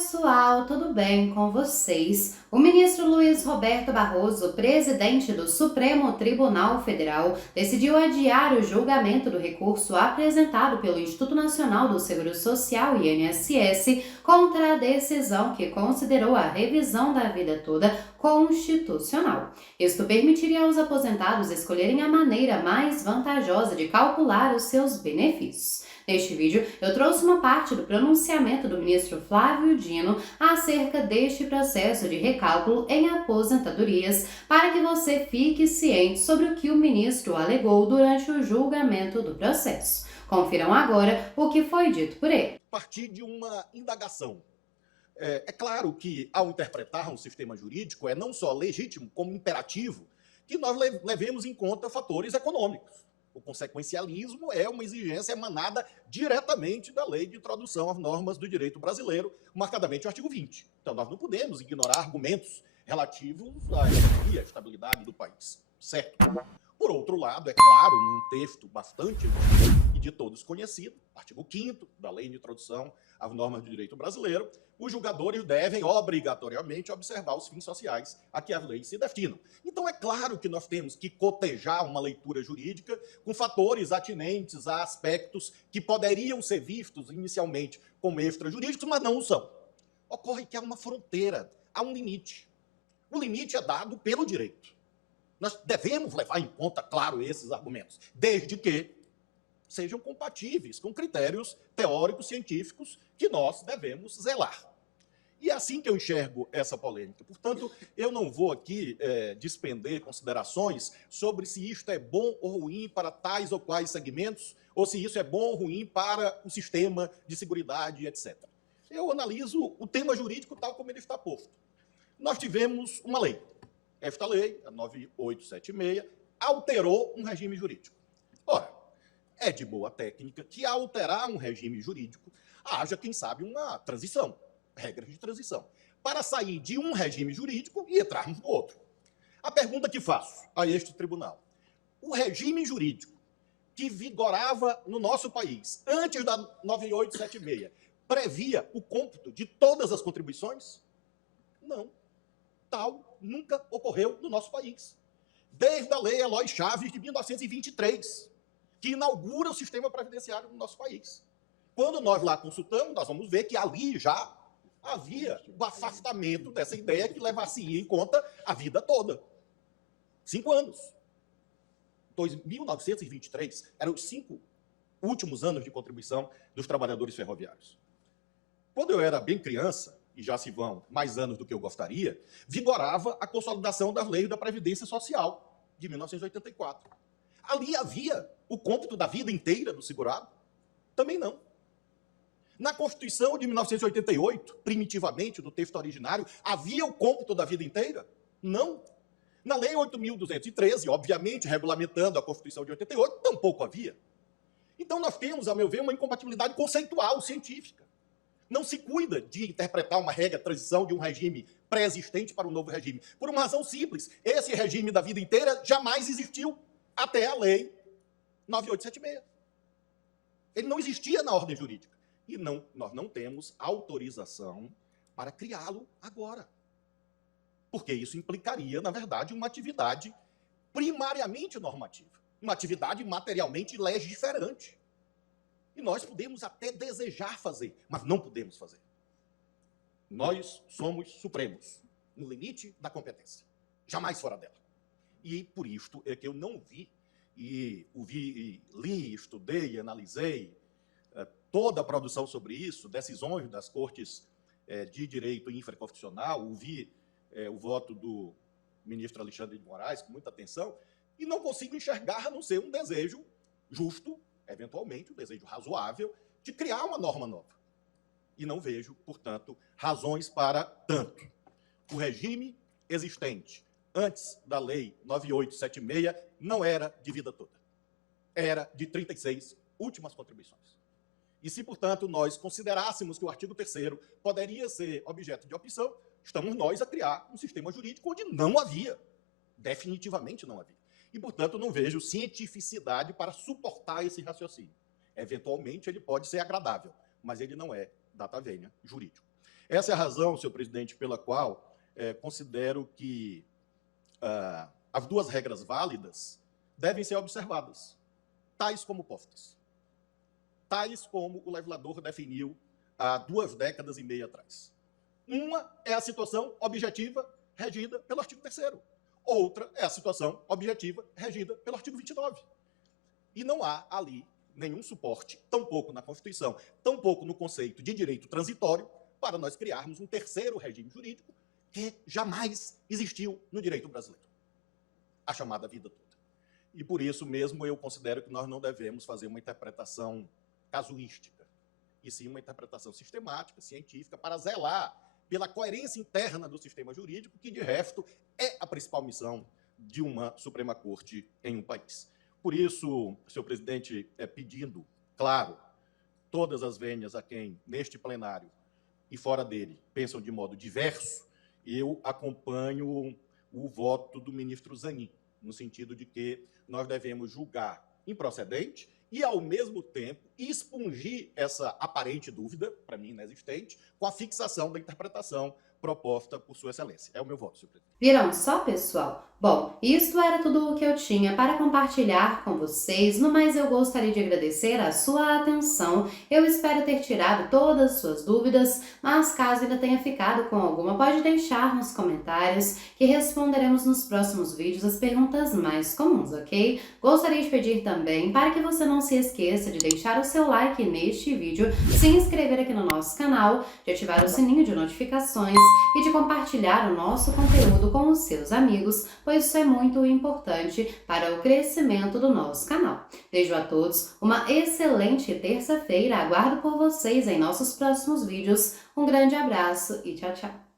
pessoal, tudo bem com vocês? O ministro Luiz Roberto Barroso, presidente do Supremo Tribunal Federal, decidiu adiar o julgamento do recurso apresentado pelo Instituto Nacional do Seguro Social, INSS, contra a decisão que considerou a revisão da vida toda constitucional. Isto permitiria aos aposentados escolherem a maneira mais vantajosa de calcular os seus benefícios. Neste vídeo, eu trouxe uma parte do pronunciamento do ministro Flávio Dino acerca deste processo de recálculo em aposentadorias, para que você fique ciente sobre o que o ministro alegou durante o julgamento do processo. Confiram agora o que foi dito por ele. A partir de uma indagação. É claro que, ao interpretar um sistema jurídico, é não só legítimo, como imperativo, que nós levemos em conta fatores econômicos. O consequencialismo é uma exigência emanada diretamente da Lei de Introdução às Normas do Direito Brasileiro, marcadamente o artigo 20. Então, nós não podemos ignorar argumentos relativos à economia, à estabilidade do país, certo? Por outro lado, é claro, num texto bastante e de todos conhecido, artigo 5º da Lei de Introdução às Normas do Direito Brasileiro, os julgadores devem obrigatoriamente observar os fins sociais a que as leis se destinam. Então, é claro que nós temos que cotejar uma leitura jurídica com fatores atinentes a aspectos que poderiam ser vistos inicialmente como extrajurídicos, mas não o são. Ocorre que há uma fronteira, há um limite. O limite é dado pelo direito. Nós devemos levar em conta, claro, esses argumentos, desde que sejam compatíveis com critérios teóricos, científicos, que nós devemos zelar. E é assim que eu enxergo essa polêmica. Portanto, eu não vou aqui despender considerações sobre se isto é bom ou ruim para tais ou quais segmentos, ou se isso é bom ou ruim para o sistema de seguridade, etc. Eu analiso o tema jurídico tal como ele está posto. Nós tivemos uma lei. Esta lei, a 9876, alterou um regime jurídico. Ora, é de boa técnica que, ao alterar um regime jurídico, haja, quem sabe, uma transição, regras de transição, para sair de um regime jurídico e entrarmos no outro. A pergunta que faço a este tribunal: o regime jurídico que vigorava no nosso país antes da 9876 previa o cômputo de todas as contribuições? Não. Tal nunca ocorreu no nosso país. Desde a Lei Eloy Chaves de 1923, que inaugura o sistema previdenciário no nosso país. Quando nós lá consultamos, nós vamos ver que ali já havia o afastamento dessa ideia que levasse em conta a vida toda. 5 anos. 1923 eram os 5 últimos anos de contribuição dos trabalhadores ferroviários. Quando eu era bem criança, e já se vão mais anos do que eu gostaria, vigorava a consolidação das leis da Previdência Social, de 1984. Ali havia o cômputo da vida inteira do segurado? Também não. Na Constituição de 1988, primitivamente, do texto originário, havia o cômputo da vida inteira? Não. Na Lei 8.213, obviamente, regulamentando a Constituição de 88, tampouco havia. Então, nós temos, a meu ver, uma incompatibilidade conceitual, científica. Não se cuida de interpretar uma regra de transição de um regime pré-existente para um novo regime. Por uma razão simples: esse regime da vida inteira jamais existiu até a Lei 9876. Ele não existia na ordem jurídica. E nós não temos autorização para criá-lo agora. Porque isso implicaria, na verdade, uma atividade primariamente normativa. Uma atividade materialmente legiferante. E nós podemos até desejar fazer, mas não podemos fazer. Nós somos supremos, no limite da competência, jamais fora dela. E por isto é que eu não vi, li, estudei, analisei toda a produção sobre isso, decisões das cortes de direito infraconstitucional, ouvi o voto do ministro Alexandre de Moraes com muita atenção, e não consigo enxergar a não ser um desejo justo, eventualmente, um desejo razoável, de criar uma norma nova. E não vejo, portanto, razões para tanto. O regime existente antes da Lei 9876 não era de vida toda. Era de 36 últimas contribuições. E se, portanto, nós considerássemos que o artigo 3º poderia ser objeto de opção, estamos nós a criar um sistema jurídico onde não havia. Definitivamente não havia. E, portanto, não vejo cientificidade para suportar esse raciocínio. Eventualmente, ele pode ser agradável, mas ele não é data vênia jurídico. Essa é a razão, senhor presidente, pela qual considero que as duas regras válidas devem ser observadas, tais como postas, tais como o legislador definiu há 2 décadas e meia atrás. Uma é a situação objetiva regida pelo artigo 3º. Outra é a situação objetiva regida pelo artigo 29. E não há ali nenhum suporte, tampouco na Constituição, tampouco no conceito de direito transitório, para nós criarmos um terceiro regime jurídico que jamais existiu no direito brasileiro, a chamada vida toda. E por isso mesmo eu considero que nós não devemos fazer uma interpretação casuística, e sim uma interpretação sistemática, científica, para zelar pela coerência interna do sistema jurídico, que, de resto, é a principal missão de uma Suprema Corte em um país. Por isso, senhor presidente, pedindo, claro, todas as vênias a quem, neste plenário e fora dele, pensam de modo diverso, eu acompanho o voto do ministro Zanin, no sentido de que nós devemos julgar improcedente e, ao mesmo tempo, expungir essa aparente dúvida, para mim inexistente, com a fixação da interpretação proposta por Sua Excelência. É o meu voto, senhor presidente. Viram só, pessoal? Bom, isto era tudo o que eu tinha para compartilhar com vocês. No mais, eu gostaria de agradecer a sua atenção. Eu espero ter tirado todas as suas dúvidas, mas caso ainda tenha ficado com alguma, pode deixar nos comentários que responderemos nos próximos vídeos as perguntas mais comuns, ok? Gostaria de pedir também para que você não se esqueça de deixar o seu like neste vídeo, se inscrever aqui no nosso canal, de ativar o sininho de notificações e de compartilhar o nosso conteúdo com os seus amigos, pois isso é muito importante para o crescimento do nosso canal. Desejo a todos uma excelente terça-feira, aguardo por vocês em nossos próximos vídeos. Um grande abraço e tchau, tchau!